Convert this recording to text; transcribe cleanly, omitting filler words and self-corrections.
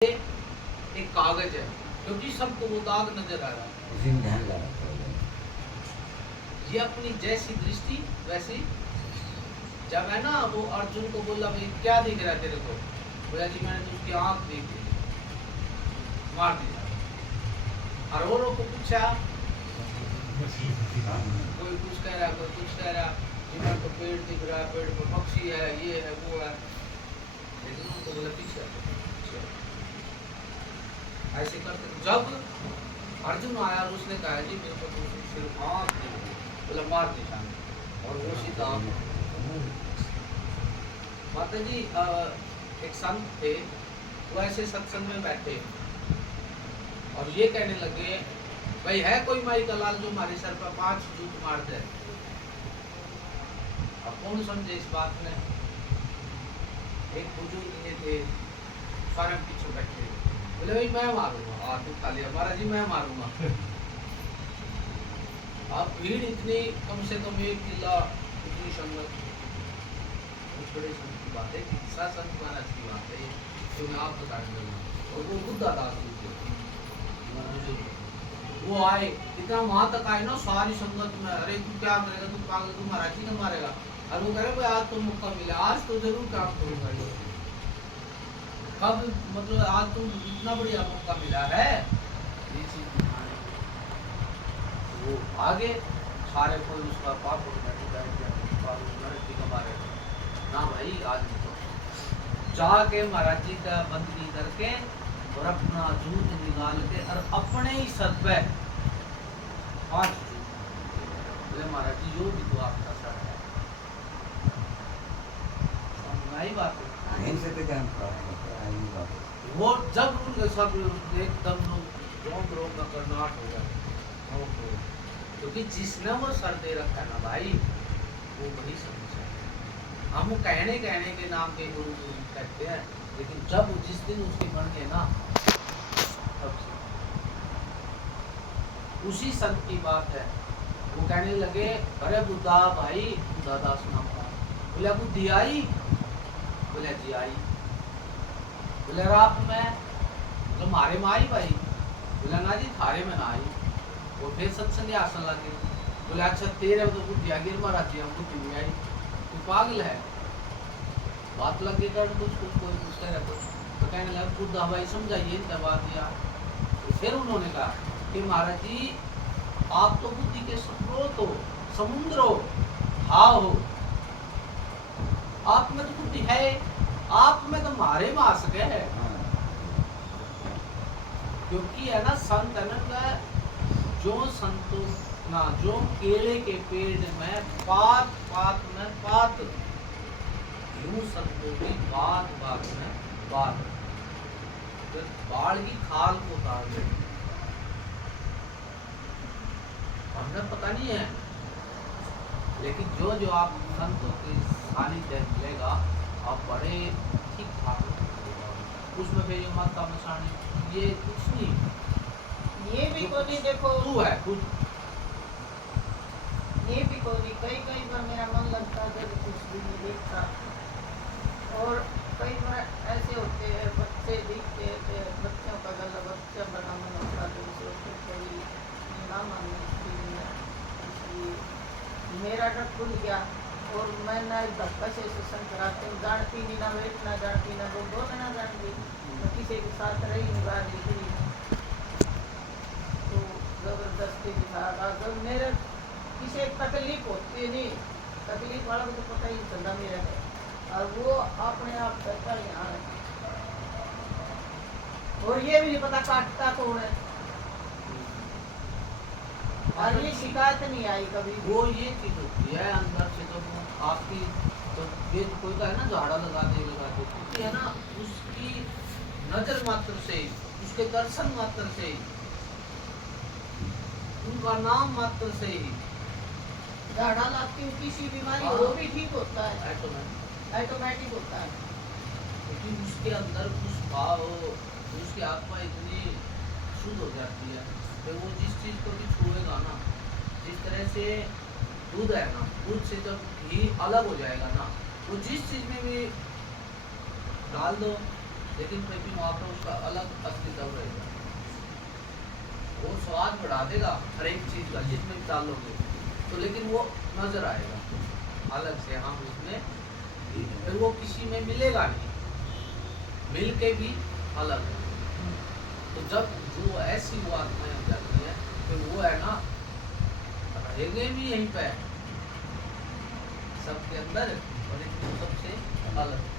एक कागज है क्योंकि सबको वो दाग नजर आ रहा है। उसी में ध्यान लगा ये अपनी जैसी दृष्टि वैसी। जब है ना वो अर्जुन को बोला भाई क्या दिख रहा है तेरे को, बोला जी मैंने तो उसकी आंख देख ली, मार दिया। और को पूछा, कोई कुछ कह रहा है कोई कुछ कह रहा है, जी मेरे को पेड़ दिख रहा है, पेड़ पर पक्षी है, ये है वो है, लेकिन उनको बोला पीछे ऐसे करते। जब अर्जुन आया और उसने कहा जी मेरे को तो सिर्फ आंख दिख रही, बोला मार दिया। और वो सीधा माता जी एक संत थे, वो ऐसे सत्संग में बैठे और ये कहने लगे भाई है कोई माई का लाल जो हमारे सर पर 5 जूत मार दे। अब कौन समझे इस बात में। एक बुजुर्ग ये थे फार्म पीछे बैठे, बोले भाई मैं मारूंगा, हाथ उठा लिया, महाराज जी मैं मारूंगा। अब भीड़ इतनी, कम से कम 1 किला इतनी संगत, बड़े संत की बात है, किस्सा संत महाराज की बात है जो मैं आप बताने लगा। और वो बुद्धा दास जी वो आए, इतना वहां तक आए ना सारी संगत में, अरे तू क्या करेगा, तू पागल, तू महाराज जी का मारेगा। और वो कह रहे भाई आज तो मौका मिला, आज तो जरूर काम करूंगा। ये कब मतलब आज तो इतना बढ़िया मौका मिला है, ये चीज वो आगे सारे कोई उसका पाप हो गया ना भाई। आज तो जाके महाराज जी का बंदगी करके और अपना जूत निकाल के और अपने ही सर पे 5 जूत, बोले महाराज जी यो भी तो आपका सर है। समझाई बात है नहीं से तो क्या वो जब उनके सब एकदम रोम रोम का करनाट हो गया, क्योंकि जिसने वो सर दे रखा है ना भाई, वो वही समझ है। हम कहने के नाम पे गुरु गुरु कहते हैं, लेकिन जब जिस दिन उसके बन गए ना, तब उसी संत की बात है। वो कहने लगे अरे बुद्धा भाई, बुद्धा दास नाम का, बोले बुद्धि आई, बोले जी आई। बोले रात में तो मारे में आई भाई, बोला ना जी थारे में ना आई। वो फिर सत्संग आसन लगे, बोले अच्छा तेरे तो बुद्धि आ गिर महाराज जी, हम बुद्धि नहीं आई, तू पागल है। बात लगे कर कुछ कोई कुछ कह रहा, तो कहने लगा बुद्धा भाई समझाइए इनका बात दिया। तो फिर उन्होंने कहा कि महाराज जी आप तो बुद्धि के स्रोत हो, समुद्र हो, भाव हो, आप में तो बुद्धि है, आप में तो मारे में आ सके है। क्योंकि है ना संत है ना, जो संतो ना जो केले के पेड़ में पात पात में पात, यूं संतों की बात बात में बात, तो बाढ़ की खाल को उतार दे। हमें पता नहीं है, लेकिन जो जो आप संतों के सानिध्य मिलेगा आप बड़े ठीक ठाक उसमें फिर ये माता मसानी ये कुछ नहीं, ये भी कोई देखो तू है कुछ, ये भी कोई कई बार मेरा मन लगता है जब कुछ भी नहीं देखता। और कई बार ऐसे होते हैं बच्चे दिखते हैं, बच्चों का गला बच्चा बना मन होता है, तो सोचते कोई ना मानने इसलिए मेरा डर खुल गया। और मैं ना धक्का से सत्संग कराते हूँ, जानती नहीं ना वेट ना जानती ना वो दो ना जानती, मैं किसी के साथ रही नहीं, बाहर निकली तो जबरदस्ती दिखागा। जब मेरे किसी तकलीफ होती नहीं, तकलीफ वाला को तो पता ही चलता मेरा है, और वो अपने आप करता ही आ रहा, और ये भी नहीं पता काटता कौन है, और ये शिकायत नहीं आई कभी। वो ये चीज होती है अंदर से, तो आपकी तो ये कोई का है ना झाड़ा लगा दे है ना, उसकी नजर मात्र से, उसके दर्शन मात्र से, उनका नाम मात्र से ही झाड़ा लगती हूँ, किसी बीमारी वो भी ठीक होता है, ऑटोमेटिक होता है, क्योंकि उसके अंदर कुछ भाव, उसकी आत्मा इतनी शुद्ध हो जाती है कि वो जिस चीज को भी छुएगा ना, जिस तरह से दूध है ना, दूध से जब घी अलग हो जाएगा ना, वो जिस चीज में भी डाल दो लेकिन फिर भी वहाँ पर उसका अलग अस्तित्व रहेगा। वो स्वाद बढ़ा देगा हर एक चीज का जिसमें भी डालोगे तो, लेकिन वो नजर आएगा अलग से। हम उसमें फिर वो किसी में मिलेगा नहीं, मिल के भी अलग है। तो जब जो ऐसी वो आत्माएं हो जाती है फिर वो है ना, रहेंगे भी यहीं पे सबके अंदर और एक सबसे अलग।